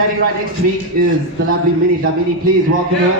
Standing right next to me is the lovely Minnie Dlamini. Please welcome her.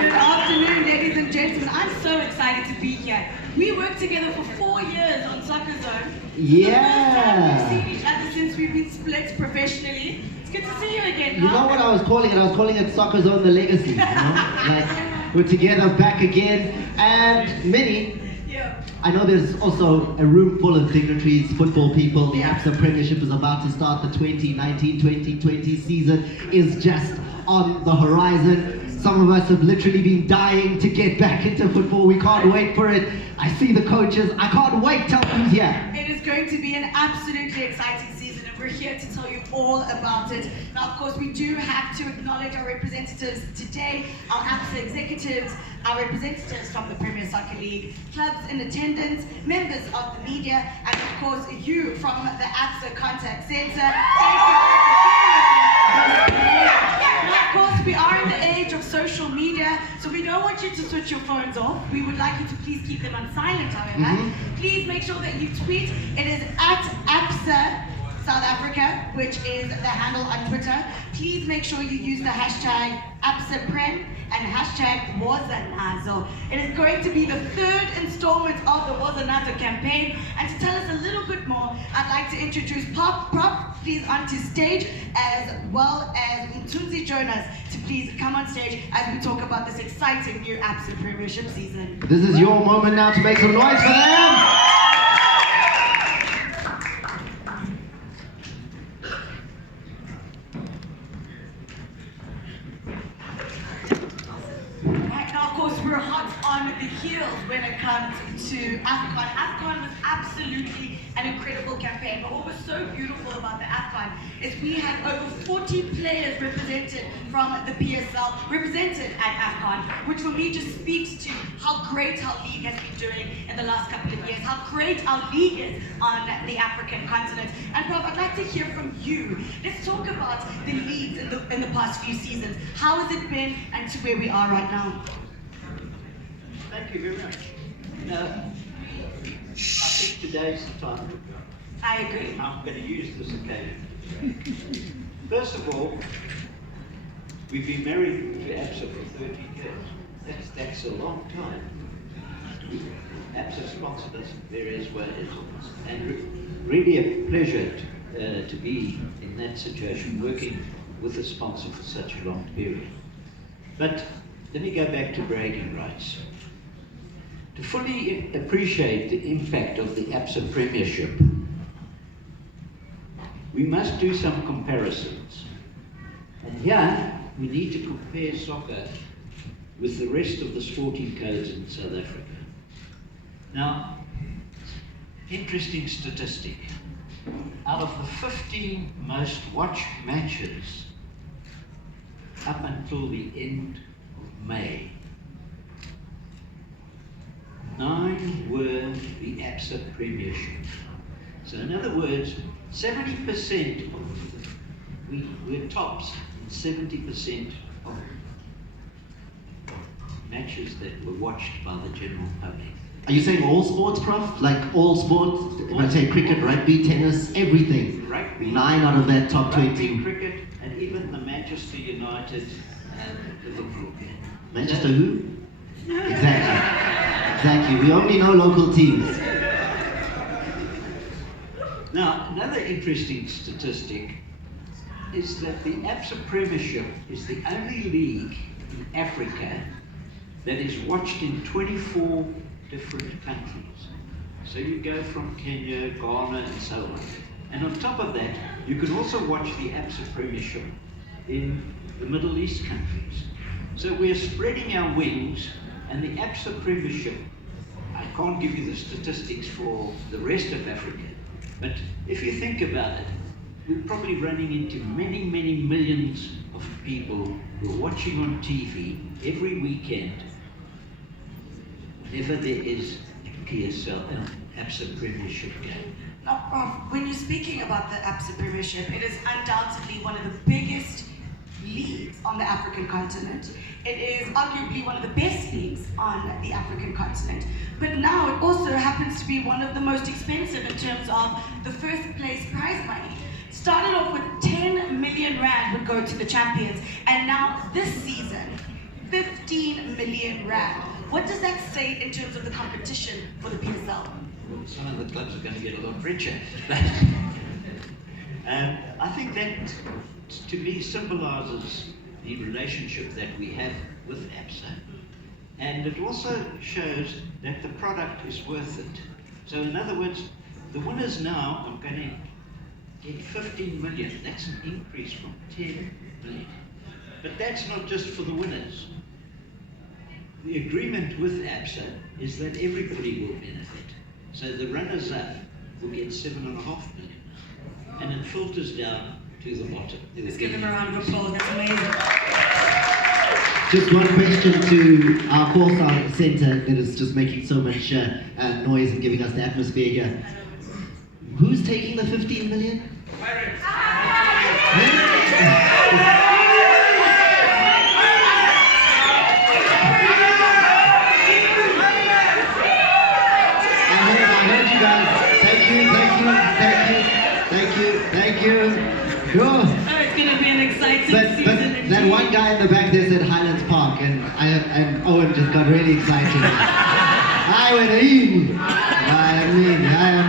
Good afternoon, ladies and gentlemen. I'm so excited to be here. We worked together for 4 years on Soccer Zone. Yeah. We've seen each other since we've been split professionally. It's good to see you again. You know what I was calling it? I was calling it Soccer Zone the Legacy. You know? Like, we're together back again. And Minnie, Yeah. I know there's also a room full of dignitaries, football people. The Absa Premiership is about to start. The 2019-2020 season is just on the horizon. Some of us have literally been dying to get back into football. We can't wait for it. I see the coaches. I can't wait. Tell me who's here. It is going to be an absolutely exciting season, and we're here to tell you all about it. Now, of course, we do have to acknowledge our representatives today, our Absa executives, our representatives from the Premier Soccer League, clubs in attendance, members of the media, and of course, you from the Absa Contact Centre. Thank you for being with us. Now, of course, we are in the age of social media, so we don't want you to switch your phones off. We would like you to please keep them on silent, however. Please make sure that you tweet. It is at Absa South Africa, which is the handle on Twitter. Please make sure you use the hashtag AbsaPrem and hashtag Wazanazo. It is going to be the 3rd installment of the Wazanazo campaign. And to tell us a little bit more, I'd like to introduce Prop, please, onto stage, as well as Mtunzi Jonas to please come on stage as we talk about this exciting new Absa Premiership season. This is your moment now to make some noise for them. Right now, of course, we're hot on the heels when it comes to AFCON. AFCON was absolutely an incredible campaign, but what was so beautiful about the AFCON is we had over 40 players represented from the PSL, represented at AFCON, which for me just speaks to how great our league has been doing in the last couple of years, how great our league is on the African continent. And Prof, I'd like to hear from you. Let's talk about the leagues in the past few seasons. How has it been and to where we are right now? Thank you very much. I think today's the time. I agree. I'm going to use this occasion. First of all, we've been married to Absa for 30 years. That's a long time. Absa sponsored us in various ways, and really a pleasure to be in that situation, working with a sponsor for such a long period. But let me go back to bragging rights. To fully appreciate the impact of the Absa Premiership, we must do some comparisons. And here, we need to compare soccer with the rest of the sporting codes in South Africa. Now, interesting statistic. Out of the 15 most watched matches up until the end of May, 9 were the Absa Premiership. So in other words, 70% we're tops in 70% of matches that were watched by the general public. Are you saying all sports, Prof? Like all sports? If I say cricket, rugby, tennis, everything. Rugby, 9 out of that top rugby, 20. cricket, and even the Manchester United and Liverpool game. Manchester who? Exactly. Exactly. We only know local teams. Now, another interesting statistic is that the Absa Premiership is the only league in Africa that is watched in 24 different countries. So you go from Kenya, Ghana, and so on. And on top of that, you can also watch the Absa Premiership in the Middle East countries. So we're spreading our wings, and the Absa Premiership, I can't give you the statistics for the rest of Africa, but if you think about it, we're probably running into many, many millions of people who are watching on TV every weekend whenever there is a PSL, an Absa Premiership game. Now, Prof, when you're speaking about the Absa Premiership, it is undoubtedly one of the biggest leagues on the African continent. It is arguably one of the best leagues on the African continent. But now it also happens to be one of the most expensive in terms of the first place prize money. started off with 10 million rand would go to the champions, and now this season, 15 million rand. What does that say in terms of the competition for the PSL? Well, some of the clubs are going to get a lot richer. I think that, to me, symbolises the relationship that we have with Absa. And it also shows that the product is worth it. So in other words, the winners now are going to get 15 million. That's an increase from 10 million. But that's not just for the winners. The agreement with Absa is that everybody will benefit. So the runners-up will get 7.5 million. And it filters down to the bottom. Let's give them a round of applause. That's amazing. Just one question to our call center that is just making so much noise and giving us the atmosphere here. Who's taking the 15 million? Pirates. I heard you guys. Thank you. Cool. Oh, it's going to be an exciting But season. that one guy in the back there said Highlands Park, and Owen just got really excited. I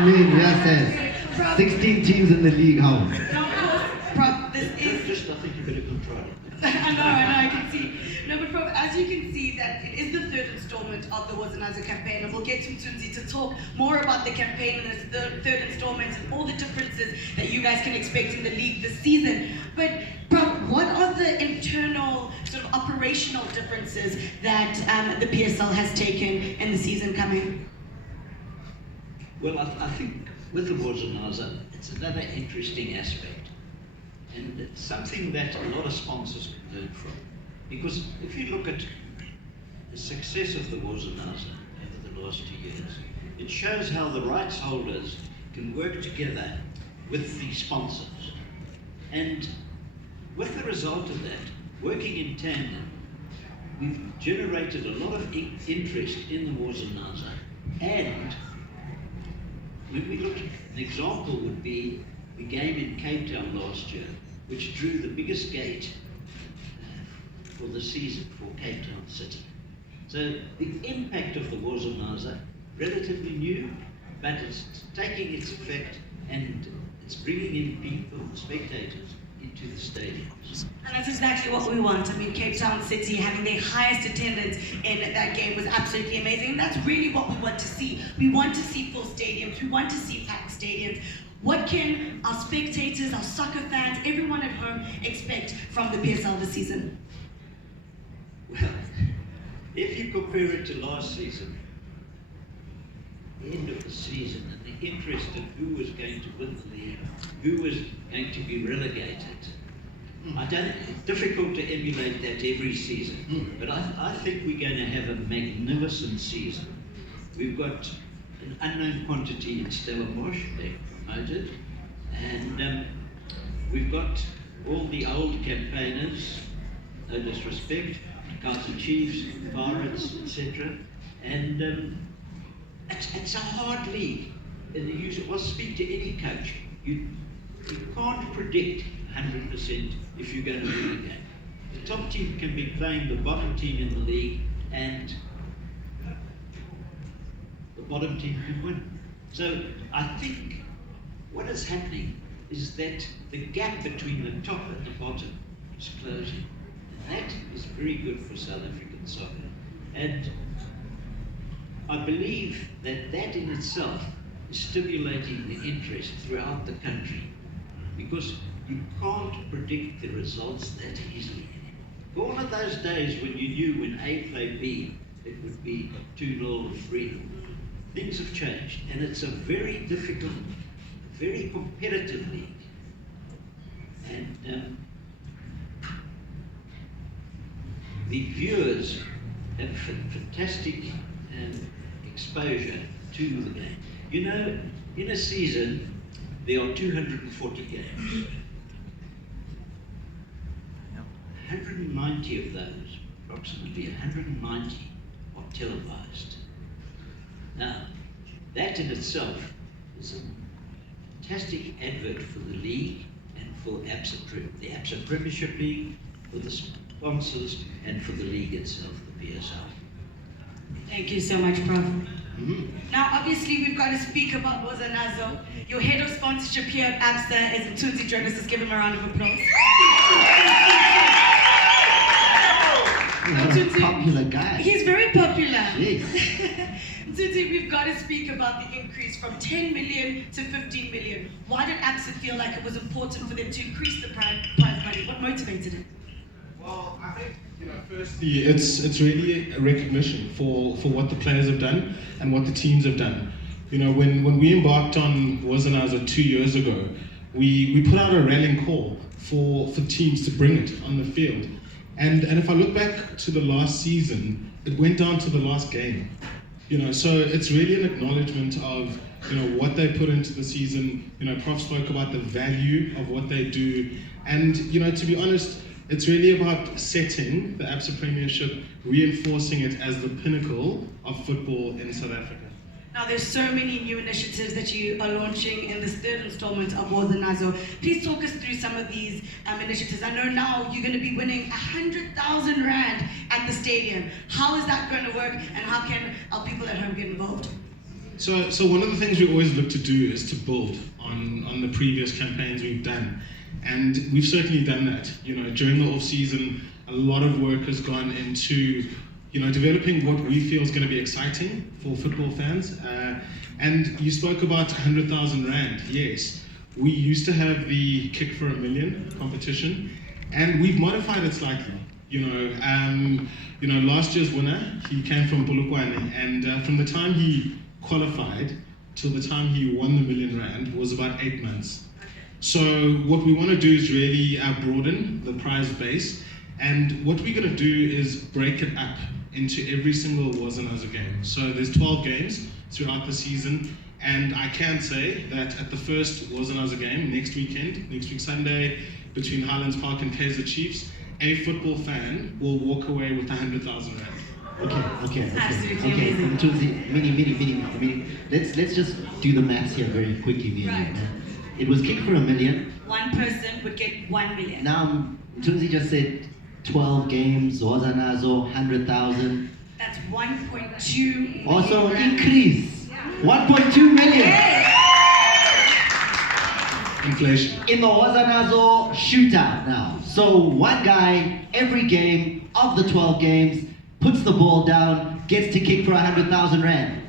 mean, yes. 16 teams in the league, how? Now, of course, Prof, this is... I think you better control it. I know, I can see. No, but Prof, as you can see, that it is the third installment of the Wozanaza campaign, and we'll get to Mtunzi to talk more about the campaign and it's the third installment and all the differences that you guys can expect in the league this season. But Prof, what are the internal sort of operational differences that the PSL has taken in the season coming? Well, I think with the Wozanaza, it's another interesting aspect. And it's something that a lot of sponsors can learn from. Because if you look at the success of the Wozanaza over the last 2 years, it shows how the rights holders can work together with the sponsors. And with the result of that, working in tandem, we've generated a lot of interest in the Wozanaza. And when we look, an example would be the game in Cape Town last year, which drew the biggest gate for the season for Cape Town City. So the impact of the Wozanaza, relatively new, but it's taking its effect and it's bringing in people, spectators, into the stadiums. And that's exactly what we want. I mean, Cape Town City having their highest attendance in that game was absolutely amazing. And that's really what we want to see. We want to see full stadiums. We want to see packed stadiums. What can our spectators, our soccer fans, everyone at home expect from the PSL this season? Well, if you compare it to last season, the end of the season and the interest in who was going to win the league, who was going to be relegated, it's difficult to emulate that every season. But I think we're going to have a magnificent season. We've got an unknown quantity in Stellenbosch, they promoted, and we've got all the old campaigners, no disrespect, Kaizer Chiefs, Pirates, etc. And it's a hard league. And you speak to any coach. You can't predict 100% if you're going to win a game. The top team can be playing the bottom team in the league, and the bottom team can win. So I think what is happening is that the gap between the top and the bottom is closing. And that is very good for South African soccer. And I believe that that in itself is stimulating the interest throughout the country, because you can't predict the results that easily anymore. Gone are those days when you knew when A played B, it would be 2-0 or 3-0. Things have changed, and it's a very difficult, very competitive league. And the viewers have fantastic exposure to the game. You know, in a season, there are 240 games. 190 of those, approximately 190, are televised. Now, that in itself is a fantastic advert for the league for the Absa Premiership League, for the sponsors, and for the league itself, the PSL. Thank you so much, Prof. Now, obviously, we've got to speak about Wozanazo. Your head of sponsorship here at Absa is Mtunzi Jonas. Let's give him a round of applause. Popular guy. He's very popular. Yes. Mtunzi, we've got to speak about the increase from 10 million to 15 million. Why did Absa feel like it was important for them to increase the prize money? What motivated it? Well, I think, firstly, it's really a recognition for what the players have done and what the teams have done. When we embarked on Wozanazo 2 years ago, we put out a rallying call for teams to bring it on the field. And if I look back to the last season, it went down to the last game. So it's really an acknowledgement of what they put into the season. Prof spoke about the value of what they do, and to be honest, it's really about setting the Absa Premiership, reinforcing it as the pinnacle of football in South Africa. Now, there's so many new initiatives that you are launching in this third installment of Wozanazo. Please talk us through some of these initiatives. I know now you're going to be winning 100,000 Rand at the stadium. How is that going to work, and how can our people at home get involved? So one of the things we always look to do is to build on the previous campaigns we've done. And we've certainly done that. During the off-season, a lot of work has gone into developing what we feel is going to be exciting for football fans. And you spoke about 100,000 Rand. Yes, we used to have the Kick for a Million competition, and we've modified it slightly. Last year's winner, he came from Polokwane, and from the time he qualified till the time he won the R1 million was about 8 months. So what we want to do is really broaden the prize base, and what we're going to do is break it up into every single Wozanazo game. So there's 12 games throughout the season, and I can say that at the first Wozanazo game next week Sunday, between Highlands Park and Kaizer Chiefs, a football fan will walk away with 100,000 Rand. Okay. Absolutely Mini. Let's just do the maths here very quickly, me and you. It was Kick for a Million. One person would get 1 million. Now, Mtunzi just said 12 games, Wozanazo, 100,000. That's 1.2 million. Also an increase. 1.2 million. Inflation. In the Wozanazo shootout now. So one guy, every game of the 12 games, puts the ball down, gets to kick for 100,000 Rand.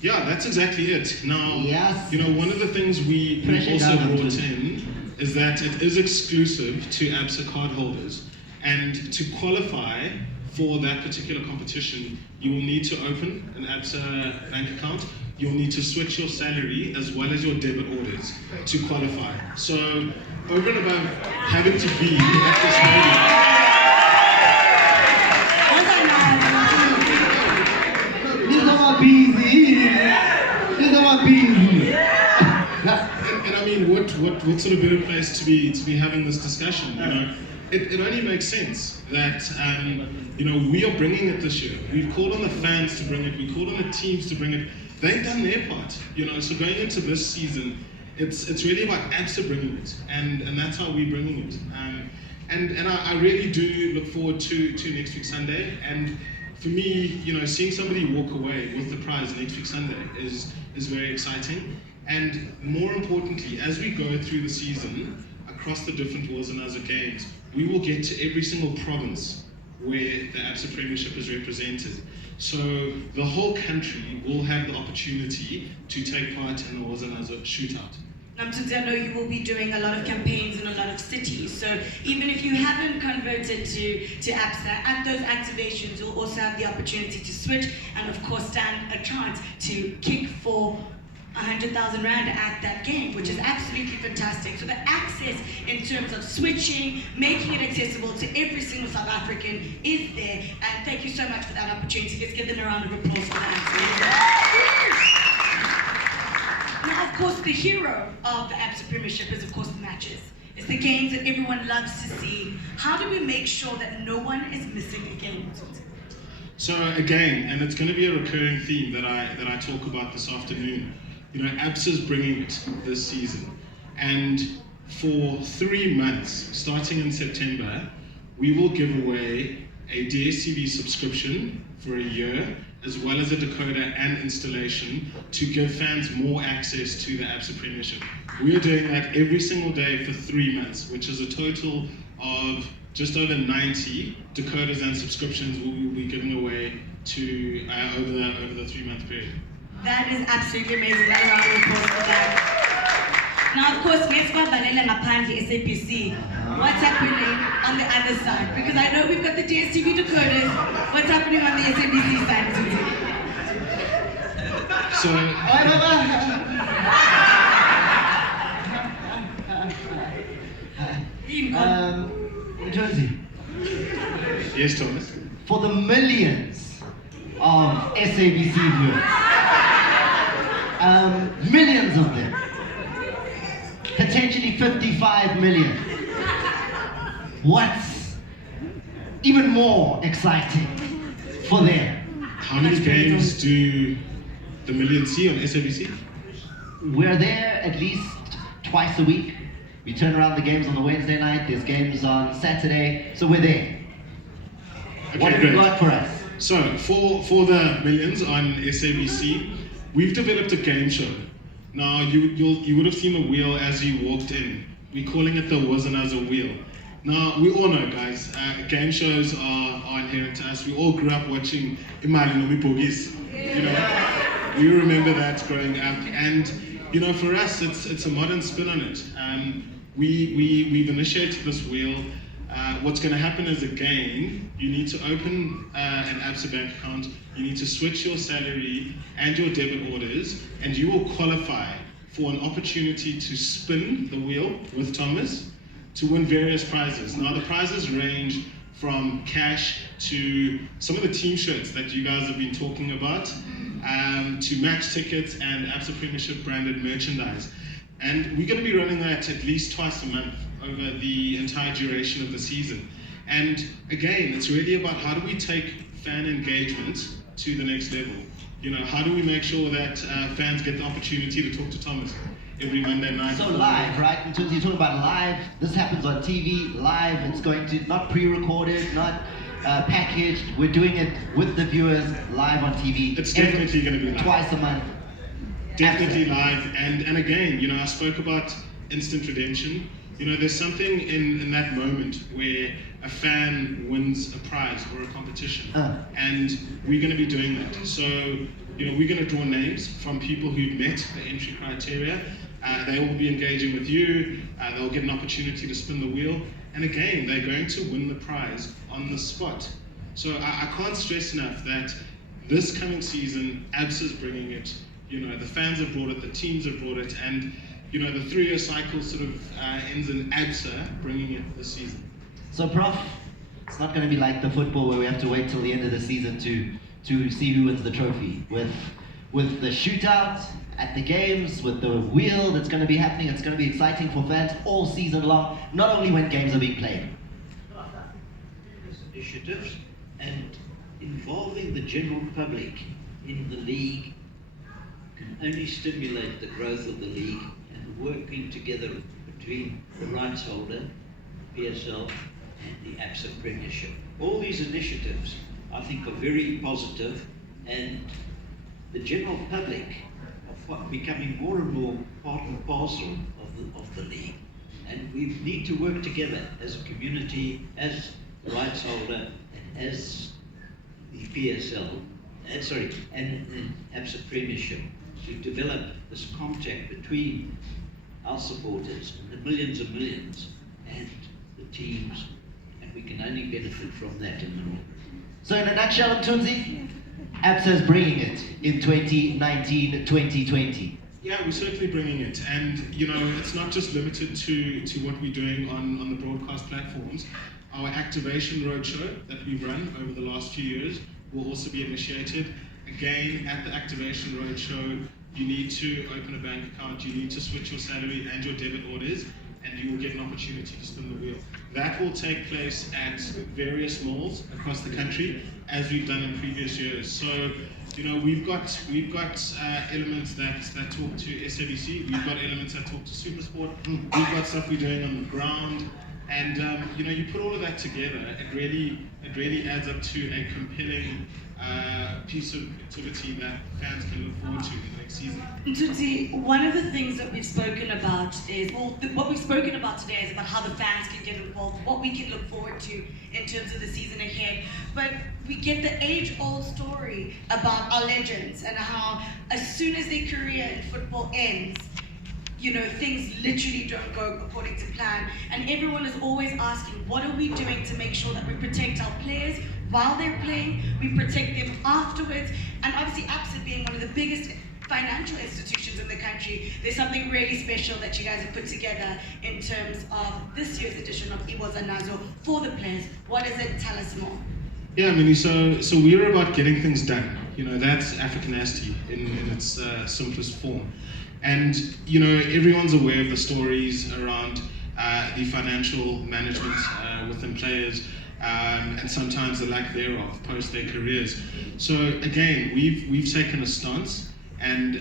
Yeah, that's exactly it. Now, yes. One of the things we also brought in is that it is exclusive to Absa card holders. And to qualify for that particular competition, you will need to open an Absa bank account. You'll need to switch your salary as well as your debit orders to qualify. So, over and above having to be at this stadium, and I mean, what sort of better place to be having this discussion? It only makes sense that we are bringing it this year. We've called on the fans to bring it. We called on the teams to bring it. They've done their part. So going into this season, it's really about Absa bringing it, and that's how we're bringing it. And I really do look forward to next week Sunday. And for me, seeing somebody walk away with the prize next week Sunday is very exciting. And more importantly, as we go through the season across the different Wozanazo games, we will get to every single province where the Absa Premiership is represented. So the whole country will have the opportunity to take part in the Wozanazo shootout. Mtunzi, I know you will be doing a lot of campaigns in a lot of cities, so even if you haven't converted to Absa, at those activations you'll also have the opportunity to switch and of course stand a chance to kick for 100,000 Rand at that game, which is absolutely fantastic. So the access in terms of switching, making it accessible to every single South African is there, and thank you so much for that opportunity. Let's give them a round of applause for that. Now, of course, the hero of the Absa Premiership is, of course, the matches. It's the games that everyone loves to see. How do we make sure that no one is missing a game? So again, and it's going to be a recurring theme that I talk about this afternoon. Absa's bringing it this season, and for 3 months, starting in September, we will give away a DSTV subscription for a year, as well as a decoder and installation to give fans more access to the Absa Premiership. We are doing that every single day for 3 months, which is a total of just over 90 decoders and subscriptions we will be giving away to over the 3-month period. That is absolutely amazing. Another round of applause for that. Now, of course, let's go Vanilla Ngaphandle SABC. What's happening on the other side? Because I know we've got the DSTV decoders. What's happening on the SABC side? So, Josie, yes, Thomas. for the millions of SABC viewers, millions of them, potentially 55 million. What's even more exciting for them? How many games do the millions see on SABC? We're there at least twice a week. We turn around the games on the Wednesday night. There's games on Saturday, so we're there. Okay, What have you great. got for us? So, for the millions on SABC, we've developed a game show. Now, you would have seen the wheel as you walked in. We're calling it the Wazanaza wheel. Now, we all know, guys, game shows are inherent to us. We all grew up watching Imali Nomi Pogis. You know, we remember that growing up. And, you know, for us, it's a modern spin on it. We've initiated this wheel. What's going to happen is, again, you need to open an Absa bank account, you need to switch your salary and your debit orders, and you will qualify for an opportunity to spin the wheel with Thomas to win various prizes. Now, the prizes range from cash to some of the team shirts that you guys have been talking about, to match tickets and Absa Premiership branded merchandise. And we're going to be running that at least twice a month over the entire duration of the season. And again, it's really about how do we take fan engagement to the next level. You know, how do we make sure that fans get the opportunity to talk to Thomas every Monday night? So live, right? In terms you're talking about live, this happens on TV, live. It's going to, not pre-recorded, not packaged. We're doing it with the viewers live on TV. It's definitely going to be live. Twice a month. Definitely live. And again, you know, I spoke about instant redemption. You know, there's something in that moment where a fan wins a prize or a competition, and we're going to be doing that. So, you know, we're going to draw names from people who've met the entry criteria. They will be engaging with you. They'll get an opportunity to spin the wheel, and again, they're going to win the prize on the spot. So I can't stress enough that this coming season, Absa's bringing it. You know, the fans have brought it, the teams have brought it, and you know, the 3-year cycle sort of ends in Absa bringing it this season. So, Prof, it's not going to be like the football where we have to wait till the end of the season to see who wins the trophy. With the shootout at the games, with the wheel that's going to be happening, it's going to be exciting for fans all season long, not only when games are being played. Initiatives and involving the general public in the league can only stimulate the growth of the league, and working together between the rights holder, PSL, and the Absa Premiership. All these initiatives, I think, are very positive, and the general public are becoming more and more part and parcel of the league. And we need to work together as a community, as the rights holder, and as the PSL, and Absa Premiership, to develop this contact between our supporters, the millions and millions, and the teams, and we can only benefit from that in the long run. So in a nutshell, Tunzi, Absa is bringing it in 2019-2020. Yeah, we're certainly bringing it, and you know, it's not just limited to what we're doing on the broadcast platforms. Our activation roadshow that we've run over the last few years will also be initiated. Again, at the activation roadshow, you need to open a bank account, you need to switch your salary and your debit orders, and you will get an opportunity to spin the wheel. That will take place at various malls across the country, as we've done in previous years. So we've got elements that talk to SABC. We've got elements that talk to Supersport. We've got stuff we're doing on the ground, and you put all of that together. It really adds up to a compelling piece of activity that fans can look forward to in the next season. Tuti, one of the things that we've spoken about is, what we've spoken about today is about how the fans can get involved, what we can look forward to in terms of the season ahead. But we get the age-old story about our legends and how as soon as their career in football ends, things literally don't go according to plan. And everyone is always asking, what are we doing to make sure that we protect our players while they're playing, we protect them afterwards? And obviously Absa being one of the biggest financial institutions in the country, there's something really special that you guys have put together in terms of this year's edition of Iwoza Nazo for the players. What is it? Tell us more. Yeah, so we're about getting things done. That's Africanasti in its simplest form. And everyone's aware of the stories around the financial management within players, and sometimes the lack thereof post their careers. So again, we've taken a stance, and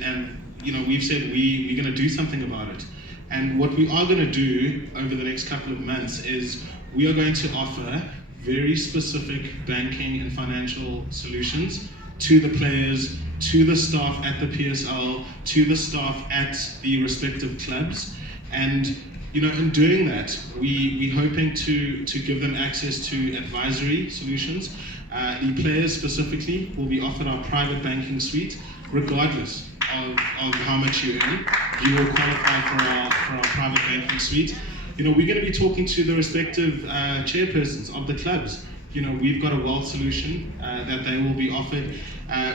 we've said we're going to do something about it. And what we are going to do over the next couple of months is we are going to offer very specific banking and financial solutions to the players, to the staff at the PSL, to the staff at the respective clubs. And in doing that, we're hoping to give them access to advisory solutions. The players specifically will be offered our private banking suite, regardless of how much you earn. You will qualify for our private banking suite. We're going to be talking to the respective chairpersons of the clubs. We've got a wealth solution that they will be offered.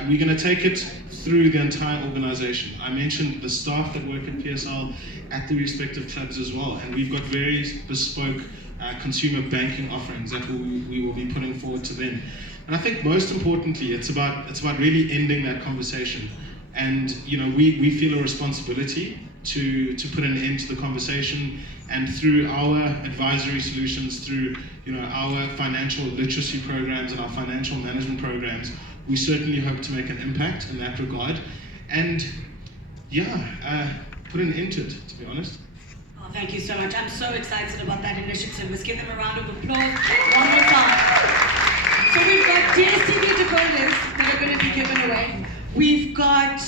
We're going to take it through the entire organization. I mentioned the staff that work at PSL at the respective clubs as well, and we've got very bespoke consumer banking offerings that we will be putting forward to them. And I think most importantly, it's about really ending that conversation. And we feel a responsibility to put an end to the conversation, and through our advisory solutions, through our financial literacy programs and our financial management programs, we certainly hope to make an impact in that regard, and put an end to it, to be honest. Oh, thank you so much. I'm so excited about that initiative. Let's give them a round of applause one more time. So we've got DSTV decoders that are going to be given away. We've got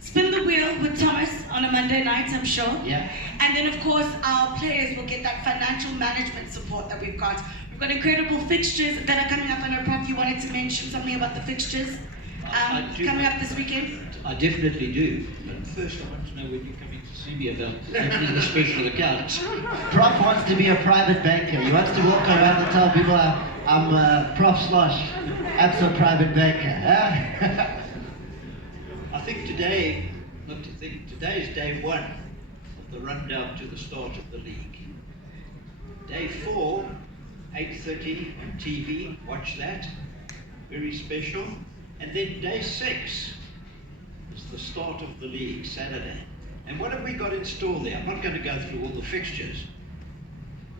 Spin the Wheel with Thomas on a Monday night, I'm sure. Yeah. And then, of course, our players will get that financial management support that we've got. We've got incredible fixtures that are coming up. I know, Prof, you wanted to mention something about the fixtures coming up this weekend. I definitely do. But first, I want to know when you're coming to see me about opening the special account. Prof wants to be a private banker. He wants to walk around and tell people I'm Prof Slosh, Absa private banker. I think today is day one of the rundown to the start of the league. Day 4, 8:30 on TV, watch that, very special. And then day 6 is the start of the league, Saturday. And what have we got in store there? I'm not going to go through all the fixtures,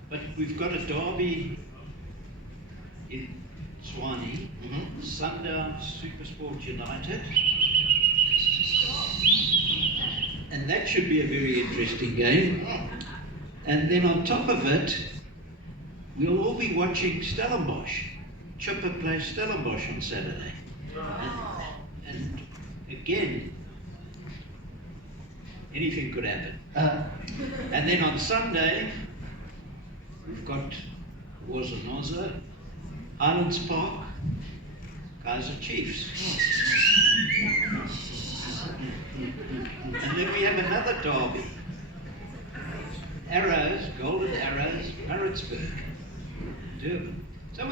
but we've got a derby in Tshwane, Sundown Supersport United. And that should be a very interesting game. And then on top of it, we'll all be watching Stellenbosch. Chipper plays Stellenbosch on Saturday. And again, anything could happen. And then on Sunday, we've got Wazanaza, Highlands Park, Kaiser Chiefs. And then we have another derby. Arrows, Golden Arrows, Maritzburg, Durban. So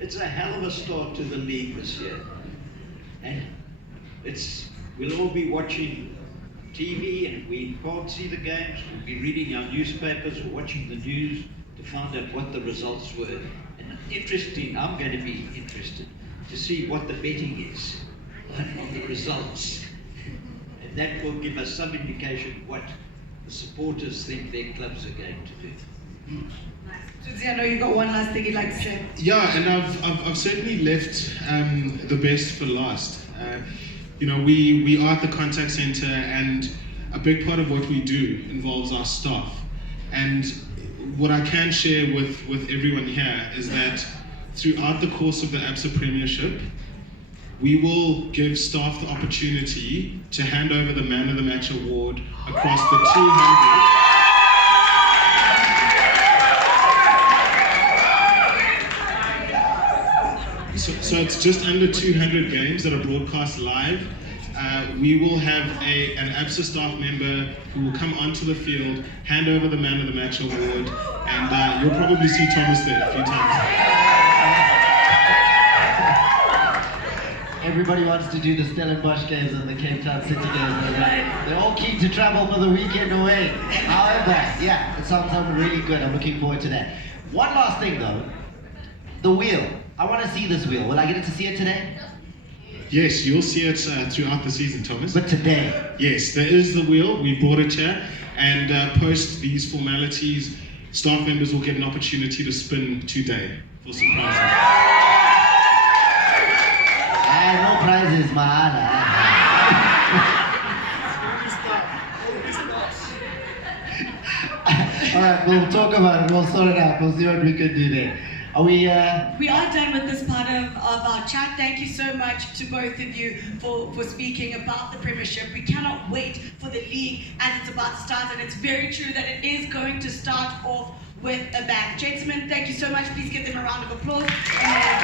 it's a hell of a start to the league this year. And we'll all be watching TV, and if we can't see the games, we'll be reading our newspapers or watching the news to find out what the results were. And I'm going to be interested to see what the betting is on the results. And that will give us some indication what the supporters think their clubs are going to do. I know you got one last thing you'd like to say. Yeah, and I've certainly left the best for last. We are at the contact center, and a big part of what we do involves our staff. And what I can share with everyone here is that throughout the course of the Absa Premiership, we will give staff the opportunity to hand over the Man of the Match award across the 200. So it's just under 200 games that are broadcast live. We will have an Absa staff member who will come onto the field, hand over the Man of the Match award, and you'll probably see Thomas there a few times. Everybody wants to do the Stellenbosch games and the Cape Town City games. They're all keen to travel for the weekend away. However, yeah, it sounds really good. I'm looking forward to that. One last thing though, the wheel. I want to see this wheel. Will I get to see it today? Yes, you'll see it throughout the season, Thomas. But today? Yes, there is the wheel. We brought it here, and post these formalities, staff members will get an opportunity to spin today for some prizes. No prizes, man. All right, we'll talk about it. We'll sort it out. We'll see what we can do there. We are done with this part of our chat. Thank you so much to both of you for speaking about the Premiership. We cannot wait for the league as it's about to start, and it's very true that it is going to start off with a bang. Gentlemen, thank you so much. Please give them a round of applause. And